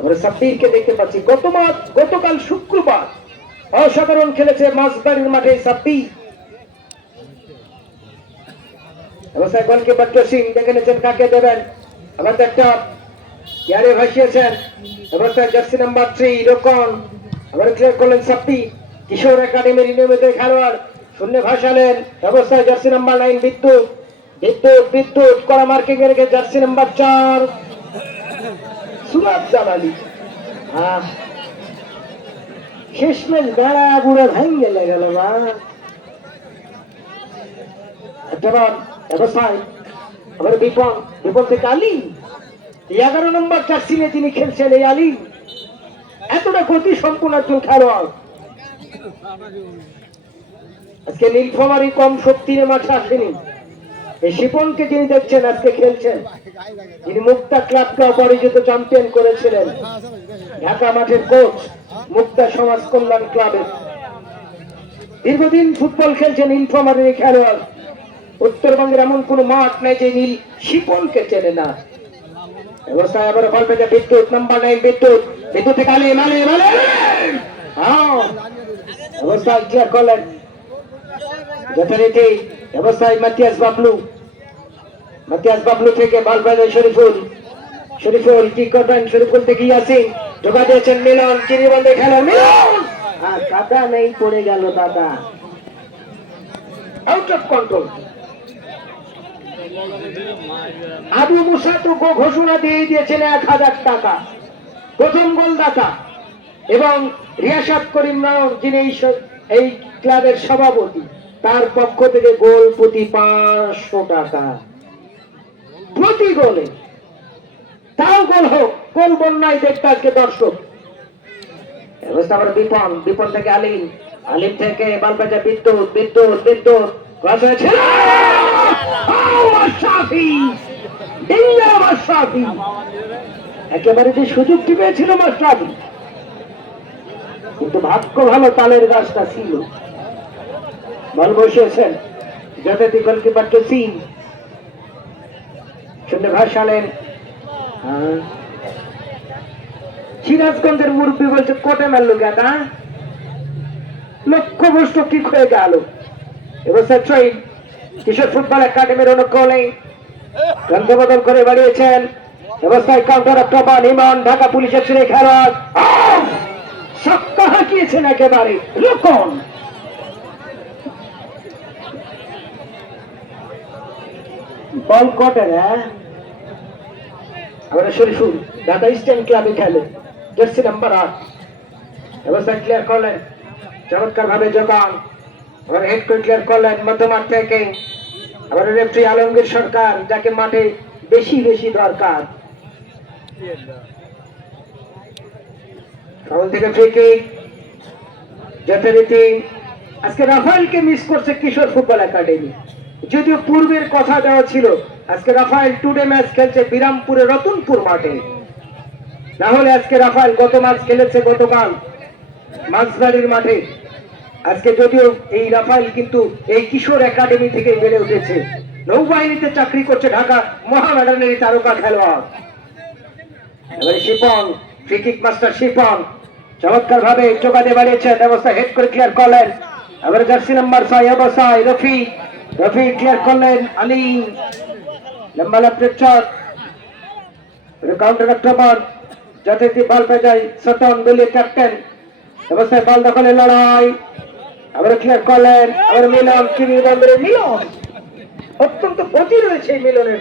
আমরা সাব্বিরকে দেখতে পাচ্ছি গতকাল শুক্রবার অসাধারণ খেলেছে মাঝবাড়ির মাঠে সাব্বির। অবস্থায় গোলকিপার জসিম দেখে নিয়েছেন কাকে দেবেন, আবার একটা ইয়ারে ভাসিয়েছেন। অবস্থায় জার্সি নাম্বার 3 রোকন, আবার ক্লিয়ার করলেন সাব্বির। কিশোর একাডেমির নিয়মিত খেলোয়াড় শূন্য ভাসালেন। অবস্থায় জার্সি নাম্বার 9 বিদ্যুৎ বিদ্যুৎ করা মার্কিং এ রেখে জার্সি নাম্বার 4 সুরাত জালালি। শেষমেশ বেড়া বুড়া ভাঙ্গে গেল বা অবস্থায় আবার বিপন থেকে আলী 11 নম্বর জার্সি নিয়ে তিনি খেলছেন। এই আলী এতটা গতি সম্পূর্ণ একজন খেলোয়াড়। আজকে নীলফামারী কম শক্তি নিয়ে মাঠে আসেনি। এই শিপনকে যিনি দেখছেন আজকে খেলছেন, যিনি মুক্তা ক্লাবকে অপরাজিত চ্যাম্পিয়ন করেছিলেন, ঢাকা মাঠের কোচ মুক্তা সমাজ কল্যাণ ক্লাবের। দীর্ঘদিন ফুটবল খেলছেন নীলফামারীর খেলোয়াড়। উত্তরবঙ্গের এমন কোন মাঠ নেই যে নীল শিপনকে চেনে না। অবস্থায় আবার বল পেতে বিদ্যুৎ নাম্বার 9 বিদ্যুৎ থেকে আলী অবস্থায় ক্লিয়ার করলেন যথারীতি। অবস্থায় মাতিয়াস বাবলু থেকে বল পেতে শরীফুল কি করবেন, শরীফুল থেকে ইয়াসিন ঢোকা দিয়েছেন মিলন, চিরিবন্ধে খেলা মিলন কাদা নেই, পড়ে গেল দাদা, আউট অফ কন্ট্রোল। আবু মুসা তো ঘোষণা দিয়ে দিয়েছেন 1000 টাকা প্রথম গোলদাতা, এবং রিয়াসাত করিম নায়ক যিনি এই ক্লাবের সভাপতি, তার পক্ষ থেকে গোল প্রতি 500 টাকা প্রতি গোলে। তাও গোল হোক, গোল বন্যায় দেখতে আজকে দর্শক। অবস্থা আবার বিপন থেকে আলিম থেকে বালবাজা বিদ্যুৎ একেবারে যে সুযোগটি পেয়েছিল মাশরাফি, কিন্তু ভাগ্য ভালো তালের গাছটা ছিল। বল বসিয়েছেন যথারীতি গোলকিপার জসিম শূন্য ভাসালেন। সিরাজগঞ্জের মুরব্বী বলছে কোটে মারল গাদা, লক্ষ্যভ্রষ্ট ঠিক হয়ে গেল। এবছর কিশোর ফুটবল একাডেমির অনুকূলে গ্রন্থ বদল করে বাড়িয়েছেন। অবস্থায় কাউন্টার আক্রমণ ইমন, ঢাকা পুলিশের ছেলে খেলোয়াড় সক্কা হাঁকিয়েছেন একেবারে রোকন। বল কটের আমরা শরীফুল ঢাকা ইস্টার্ন ক্লাবে খেলে, জার্সি নাম্বার 8। অবস্থায় ক্লিয়ার করলেন চমৎকার ভাবে জোকান, আবার হেড করে ক্লিয়ার করলেন মধ্যমাঠ থেকে। আবার রেফারি আলমগীর সরকার, যাকে মাঠে বেশি দরকার। ফাউল থেকে ফ্রি কিক যথারীতি। আজকে রাফায়েলকে মিস করছে কিশোর ফুটবল একাডেমি, যদিও পূর্বের কথা দেওয়া ছিল আজকে রাফায়েল টুডে ম্যাচ খেলছে বিরামপুরে রতনপুর মাঠে। না হলে আজকে রাফায়েল গত ম্যাচ খেলেছে গতকাল মাঝবাড়ির মাঠে। আজকে যদিও এই রাফায়েল কিন্তু এই কিশোর একাডেমি থেকে বেড়ে উঠেছে, নৌবাহিনীতে চাকরি করছে, ঢাকা মহামেডানের তারকা খেলোয়াড়। এবারে Shipon, free kick master Shipon চমৎকার ভাবে চোখাতে বাড়িয়েছেন। অবস্থা হেড করে ক্লিয়ার করলেন। এবারে জার্সি নাম্বার 6 অবস্থায় রফি ক্লিয়ার করলেন আলী লম্বা লেফট শট, কাউন্টার আক্রমণ যথারীতি বল পেয়ে যায় সটন দলীয় ক্যাপ্টেন। অবস্থায় বল দখলের লড়াই, আবার ক্লিয়ার করলেন, আবার মিলন অত্যন্ত গতি রয়েছে মিলনের।